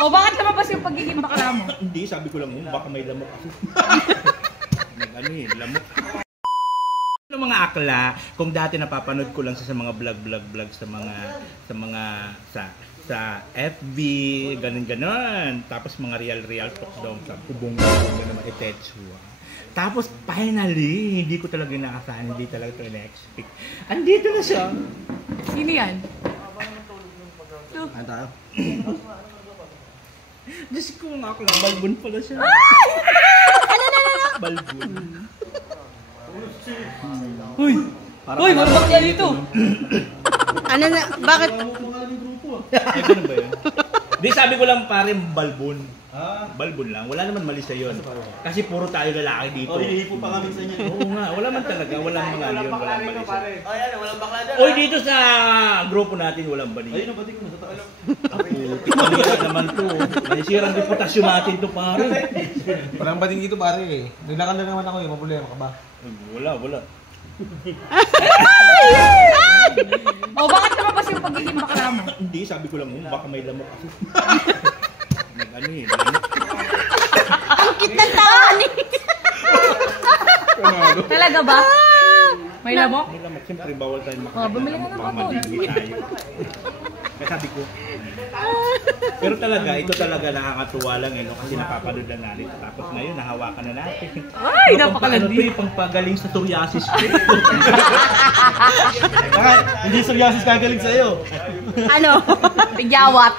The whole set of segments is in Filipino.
O, bakit lumabas yung pagiging bakla mo? Hindi, sabi ko lang, baka may lamok kasi. Lamok. Ano mga akla, kung dati napapanood ko lang sa mga vlog sa FB, ganun. Tapos mga real talk daw sa kubong naman etetsua. Tapos finally, hindi ko talaga inaasahan, hindi talaga ito in-expect. Andito na siya. Sino yan? Ano tayo? Diyos ko nga ako lang, balbon pala siya. Balbon. Uy! Uy, marabak na dito! Ano na, bakit? Ay, ganun ba yun? Di, sabi ko lang pare, balbon. Balbon lang, wala naman mali sa yun. Kasi puro tayo lalaki dito. Hihipo pa kami sa inyo. Oo nga, wala man talaga, walang mga yun, walang mali sa yun. Oh, yan, walang bakla dyan. Oy, dito sa grupo natin, walang bali. Ayun, pati ko nasa taas. Putik naman to. Nanisirang reputasyon natin to pare. Parang bading dito pare eh. Naglakan na naman ako eh, maproblema ka ba? Wala. O, bakit lumabas yung pagiging bakla mo? Hindi, sabi ko lang, baka may lamok kasi. Lamok. Ang cute ng tao ni. Talaga ba? May lamok? May lamok, siyempre bawal tayo makakita. Bumili ka ng Baka kapon. maligi tayo. Kaya sabi ko. Pero talaga, ito talaga nakakatuwa lang eh, no? Kasi napapanood lang natin. Tapos ngayon, nahawakan na natin. Ay, napakalandi. Ano to yung pangpagaling sa psoriasis ko? Baka, hindi psoriasis kagaling sa'yo. Ano? Pigyawat.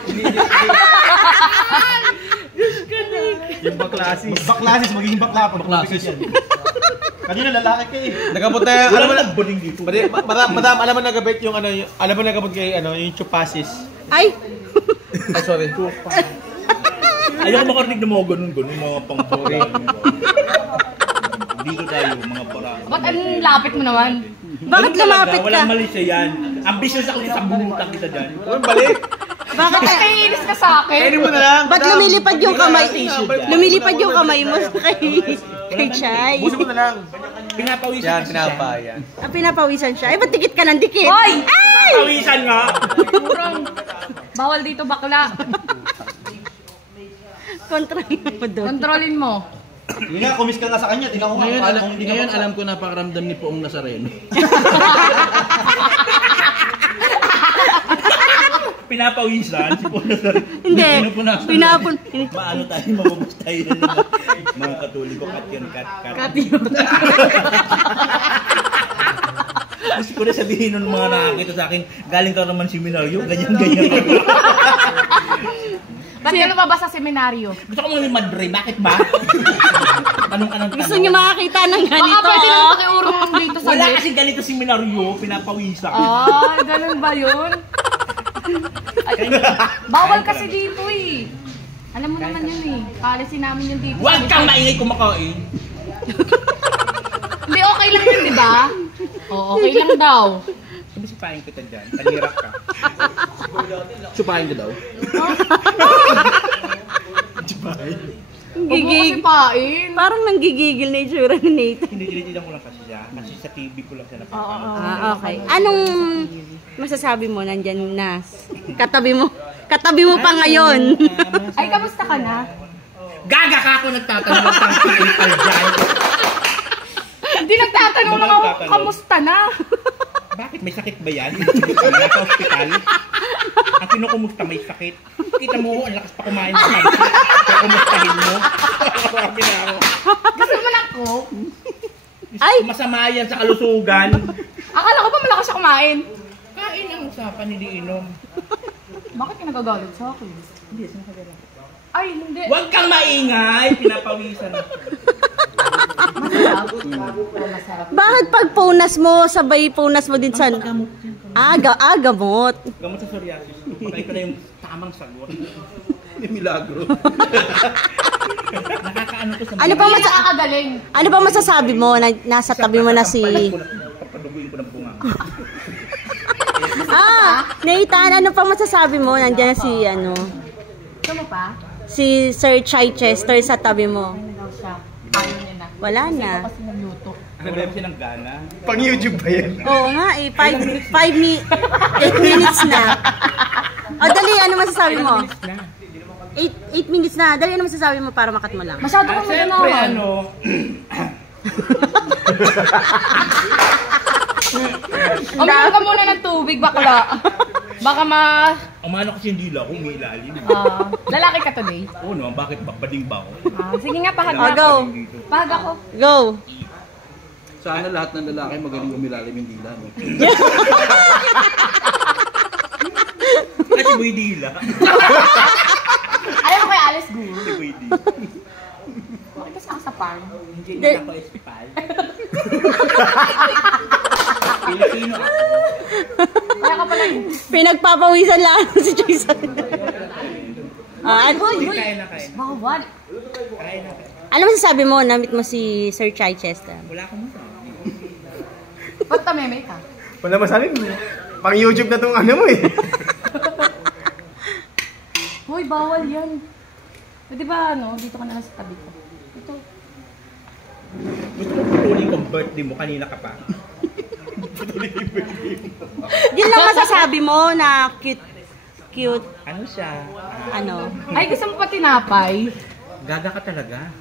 Yung baklasis. Baklasis, magiging bakla pa. Baklasis. Kanina lalaki ka eh. Nagabot na, alam mo na, nagbuling dito. madam, alam mo nagabit yung ano, alam mo nagabot kay ano, yung chupasis. Ay! Ay, sorry. Ayaw makarinig na mga ganun, mga pang-sorry. Dito tayo, mga para. Ba't ang lapit mo naman? Bakit lumapit ka? Walang mali siya yan. Ambitious ako sa bunutan kita dyan. Walang balik. Bakit? Naiinis ka sa akin. Kainin mo na lang. Ba't lumilipad yung kamay? Lumilipad yung kamay mo kay Chay. Busin mo na lang. Pinapawisan Yan, kasi pinapa, siya. yan. Pinapawisan siya. Ay, ba't dikit ka ng dikit? Hoy! Pinapawisan nga! Kurang. Bawal dito bakla. Kontra mo doon. Kontrolin mo. Hindi nga, kumis ka nga sa kanya. Tingnan ko nga. Ngayon alam ko napakaramdam ni Poong Nazareno. Pinapawisan, si Puna sa rin. Hindi. Pinapon. Maano tayo, mabubos tayo ng mga katoliko. Cut yun, cut. Cut yun. Gusto ko na sabihin ng mga nakakita sa akin, galing ka naman seminaryo, ganyan. Ba't ka lumabas sa seminaryo? Gusto ko mga madre, bakit ba? Tanong ka ng tanong. Gusto niyo makakita ng ganito. Baka pwede naman pakiurong mo dito sa Wala list. kasi ganito seminaryo, pinapawisan. Ah, ganun ba yun? Ay, bawal kasi dito eh. Alam mo naman yun eh. Policy namin yun dito. Huwag kang maingay kumakain. Hindi, okay lang yun, di ba? Oo, okay lang daw. Sabi sipahin kita dyan, talirap ka. Supahin ka daw. Huwag mo kasi Gigig. pain. Parang nanggigigil na itsura ni Nathan. Hindi, tinitinan ko lang kasi siya. Kasi sa TV ko lang siya napapanood. Ah, okay. Anong masasabi mo nandyan na katabi mo? Katabi mo pa ngayon. Ay, kamusta ka na? Gaga ka ako nagtatanong ng tangkilital dyan. Hindi nagtatanong lang ako kung kamusta na. Bakit? May sakit ba yan? Nasa ospital? Ang kinukumusta may sakit. Kita mo, ang lakas pa kumain sa kansi. Kaya kumustahin mo. Sabi na ako. Gusto mo ng coke? Ay! Masama yan sa kalusugan. Akala ko ba malakas siya kumain? Kain ang usapan, hindi inom. Bakit ka nagagalit sa akin? Hindi, sinasagalan. Ay, hindi. Huwag kang maingay! Pinapawisan ako. Bakit pag punas mo, sabay punas mo din sa... gamot. Gamot sa psoriasis. Patay ko na yung tamang sagot. Milagro. Nakakaano to sa Ano pa Hindi masa- nakakagaling. Ano pa masasabi mo na nasa tabi mo na si... Papaduguin ko ng bunga. Nathan, ano pa masasabi mo? Nandiyan na si, Gusto mo pa? si Sir Chichester sa tabi mo. Ano daw siya? Ayaw niya na. Wala na. Kasi nagluto. Wala kasi ng gana. Pang YouTube ba yan? Oo nga eh, 8 minutes na. ano masasabi mo? Na. 8 minutes na. Dali, ano masasabi mo para makat mo lang? Masyado kang Siyempre, maganawan. Uminom ka muna ng tubig, bakla. Baka Umano kasi hindi lang, umilalim. lalaki ka today. Oo no, bakit bakbading ba ako? Sige nga, pahag Oh, na go. ako. Pahag ako. Go. Sana lahat ng lalaki magaling umilalim yung dila. No? Kasi Boy Dila. Ayaw mo kay Alice Guru. Si Boy Dila. Bakit kasi ako sa farm? Hindi na ako espal. Pilipino ako. Kaya ka pala yun. Pinagpapawisan lang si Jason. Hoy! Kain na kain. Bawal. Kain na kain. Ano masasabi mo? Namit mo si Sir Chai Chester. Wala akong masabi. Ba't tameme ka? Wala masaling. Pang YouTube na tong ano mo eh. Hoy, bawal yan. Di ba dito ka na lang sa tabi ko. Ito. Gusto mo patuloy kong birthday mo, kanina ka pa. Yun lang masasabi mo na cute, Ano siya? ano. Ay, gusto mo pa tinapay? Gaga ka talaga.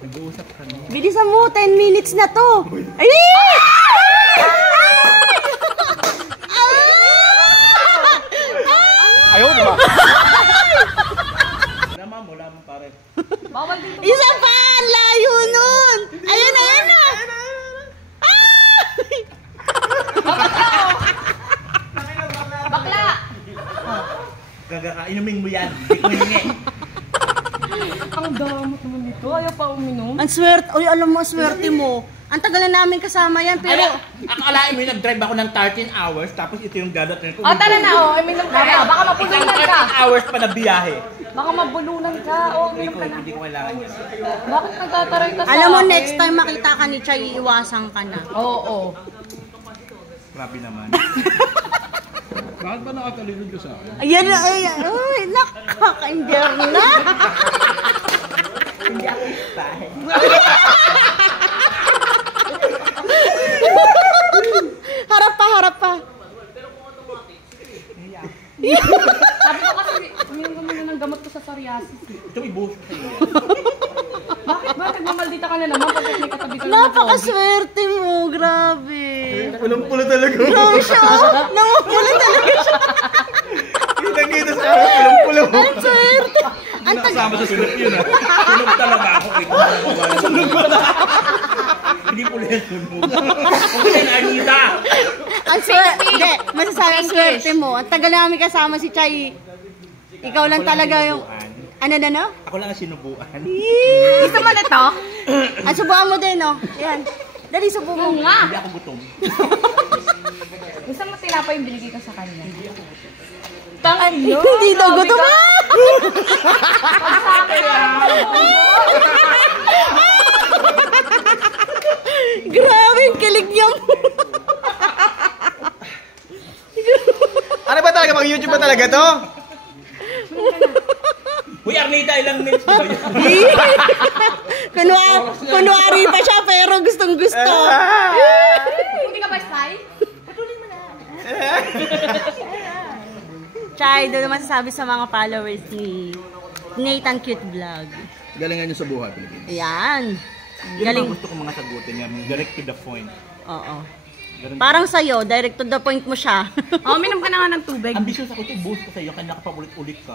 Nag-uusap kami. Bilisan mo, 10 minutes na to. Ay! Ayaw, di ba? Wala mo pare. Bawal dito. Isa pa! Ang layo nun! Ayan na, ayan na! Bakla! Gaga ka, inumin mo yan. Hindi ko hingi. Ang damot naman dito. Ayaw pa uminom. Ang swerte. Uy, alam mo, ang swerte mo. Ang tagal na namin kasama yan, pero... Akalain mo yung nag-drive ako ng 13 hours, tapos ito yung gadat ko. Tara na, uminom ka na. Baka mabulunan Isang ka. 13 hours pa na biyahe. Baka mabulunan ka. Uminom ka na. Hindi ko kailangan yan. Bakit nagtataray ka sa Alam mo, akin? next time makita ka ni Chay, iiwasan ka na. Oo. Grabe naman. Bakit ba nakatalunod ka sa akin? Ayan na, ayan. Uy, nakaka-endear na. Hindi ako ispay. Harap pa, harap pa. Sabi ko kasi, uminom ka muna ng gamot ko sa psoriasis. Ito ibuhos ko sa'yo. Bakit ba? Nagmamaldita ka na naman pag may katabi ka na ng COVID. Napakaswerte mo, grabe. Pulang-pula talaga. Grabe siya, oh. Namumula talaga siya. Kita-kita sa akin, pulang-pula mo. Ang swerte. Ang tagal. Kasama sa script yun ha. Sunog talaga ako. Sunog ba na? Hindi pula yan sunog. Kung yan, Anita. Ang swerte. Hindi, masasabi ang swerte mo. Ang tagal namin kasama si Chay. Ikaw lang talaga yung... Ano na, no? Ako lang ang sinubuan. Gusto mo na to? Ang subukan mo din, no? Yan. Dali, subukan mo. Nga! Hindi ako gutom. Gusto mo tinapay yung binigay ko sa kanya? Hindi daw gutom. Grabe, ang kilig niya mo. Ano ba talaga? Pang YouTube ba talaga to? Uy, Arnita, ilang minutes ba yun? Kunwari pa siya, pero gustong gusto. Hindi ka ba Sai? Chay, doon naman sasabi sa mga followers ni Nathan Cute Vlog. Galingan nyo sa buhay, Pilipinas. Ayan. Yun Galing. ang gusto ko mga sagutin niya. Direct to the point. Oo. Parang sa'yo, direct to the point mo siya. Uminom ka na nga ng tubig. Ambitious ako ito, boost ko sa'yo, kanya ka pa ulit-ulit ka.